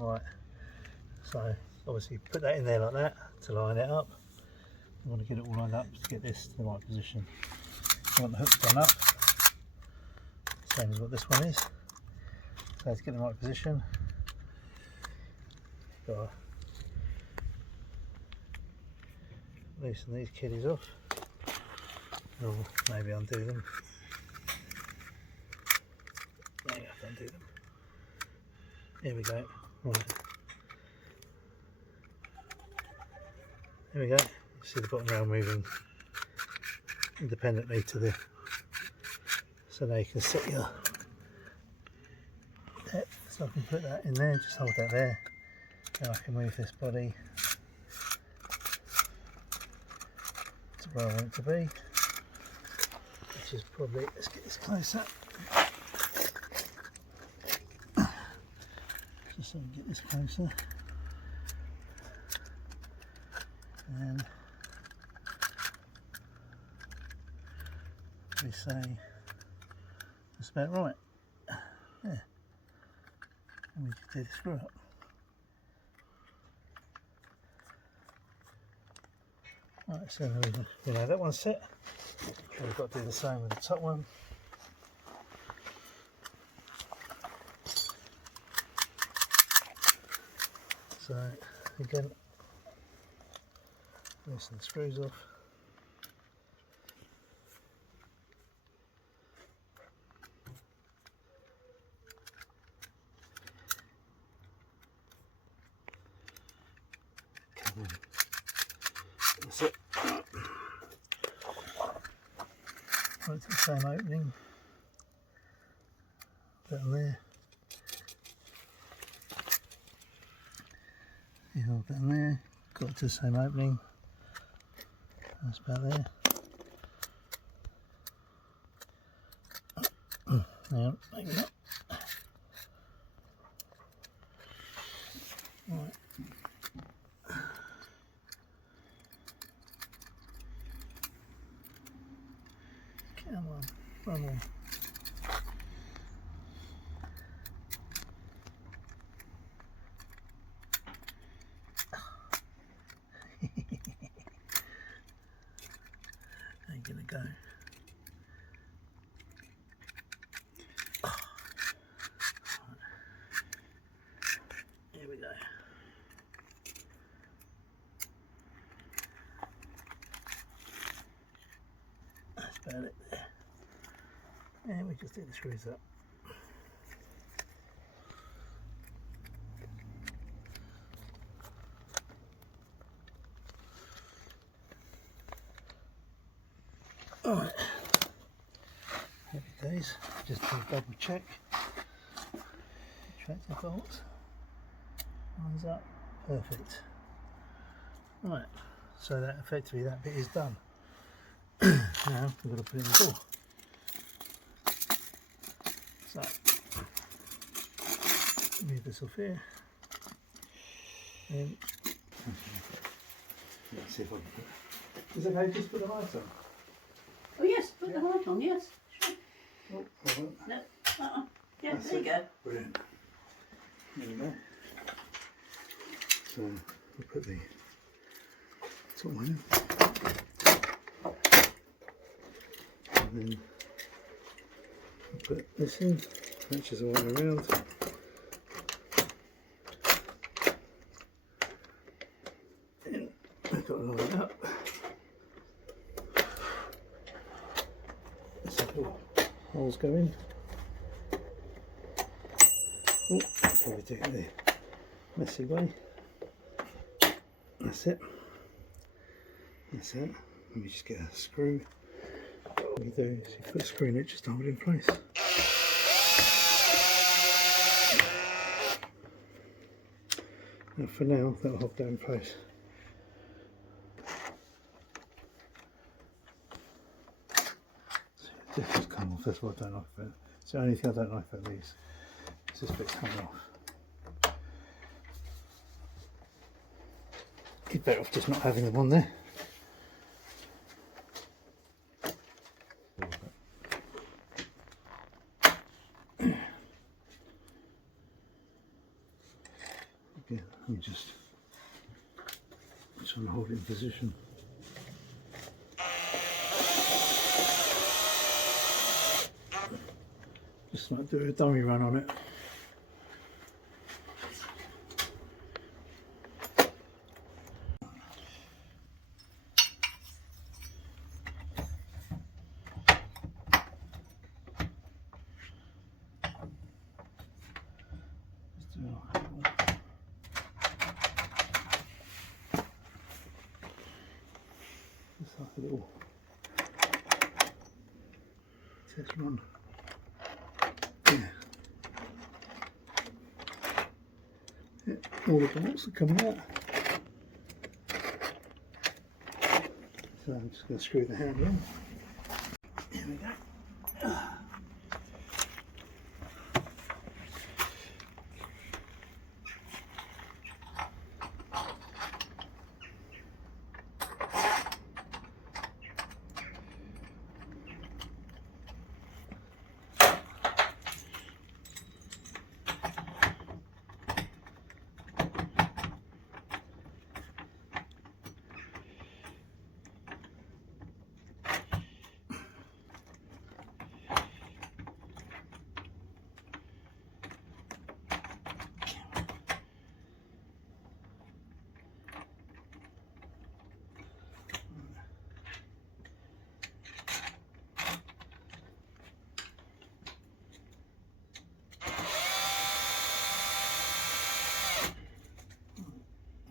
Right, so obviously put that in there like that to line it up. You want to get it all lined up to get this to the right position. You want the hook done up, same as what this one is. So to get the right position, got to loosen these kiddies off, or maybe undo them. No, you have to undo them. Here we go. Right. There we go. You see the bottom rail moving independently to the, so now you can set your depth. So I can put that in there, just hold that there. Then I can move this body to where I want it to be, which is probably, let's get this closer. Just so we can get this closer. And we say that's about right. Yeah. And we just do the screw up. Right, so we know that one's set. And we've got to do the same with the top one. So again, loosen the screws off. That's it. Put it to the same opening down there. You hold down there, got it to the same opening. That's about there. Now, maybe not. Right. Come on, one more. Ain't gonna go. Here we go. That's about it there. And we just do the screws up. Alright, happy days, just to double check. Retractor bolts, lines up, perfect. Right, so that effectively that bit is done. Now we've got to put it in the door. So, move this off here. And let's see if I can put it. Is it okay just put the light on? Oh yes, put the light on, yes. Sure. Oh, I won't. No, yeah, That's there you it. go. Brilliant. There we go. So we'll put the top one in. And then we'll put this in, matches all the way around. And I've got to line it up. So holes go in. Oh, probably do it the messy way. That's it. That's it. Let me just get a screw. What you do is you put a screw in it just to hold it in place. And for now, that'll hold that in place. So this has come off, that's what I don't like about it. It's the only thing I don't like about these. Is this bit's coming off. You're better off just not having them on there. Let me just try and hold it in position. Just like do a dummy run on it. Just like a little test run. Yeah, all the bolts are coming out. So I'm just going to screw the handle in. Here we go.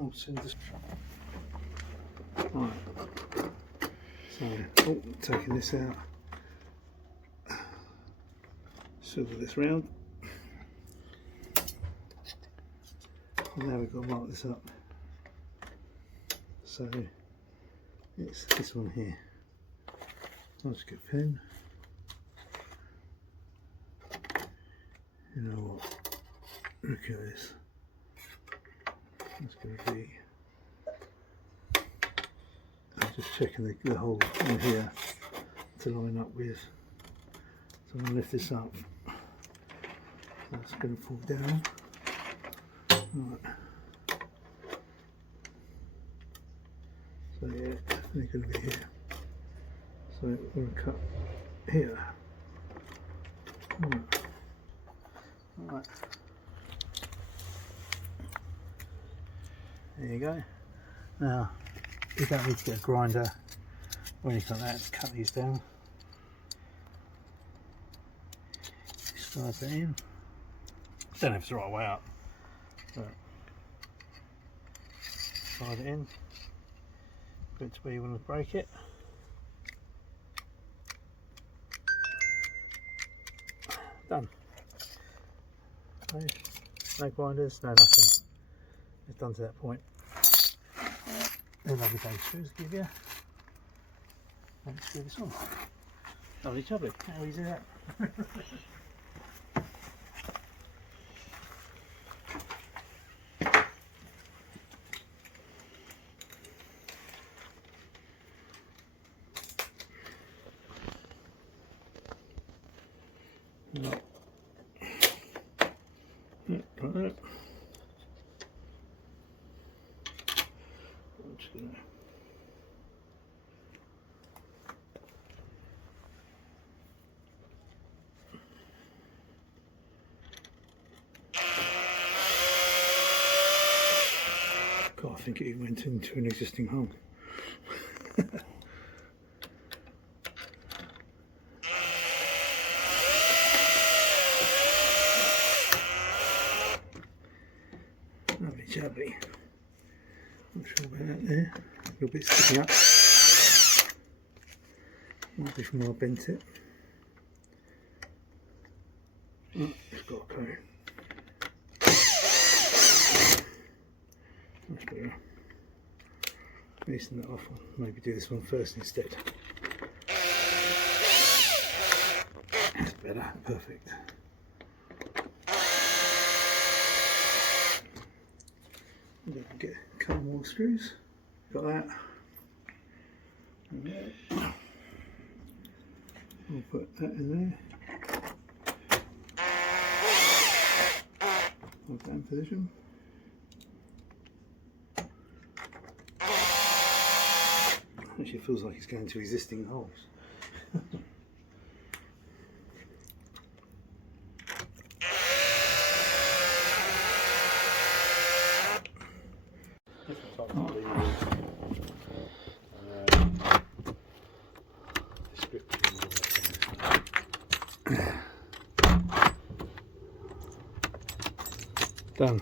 I'll send this. Right. So, taking this out. Swivel this round. And now we've got to mark this up. So it's this one here. I'll just get a pen. You know what? Look at this. It's going to be. I'm just checking the hole in here to line up with. So I'm going to lift this up. That's going to fall down. Right. So yeah, definitely going to be here. So we're going to cut here. Right. There you go. Now you don't need to get a grinder or anything like that to cut these down. Slide that in. Don't know if it's the right way up, but slide it in. Put it to where you want to break it. Done. No grinders, no nothing. It's done to that point. Then lovely bag screws give you. And screw this on. Lovely jubbly. How easy is that? No. Yeah, like that. I'm just gonna God, I think it went into an existing hole. Lovely jubbly. Not sure about that there. A little bit sticking up. Might be from where I bent it. Oh, it's got to go. Much better. Loosen that off. Maybe do this one first instead. That's better. Perfect. Get a couple more screws. Got that. And there. I'll put that in there. Hold that in position. Actually feels like it's going to existing holes. Different types of levers, descriptions and that kind of stuff. Done.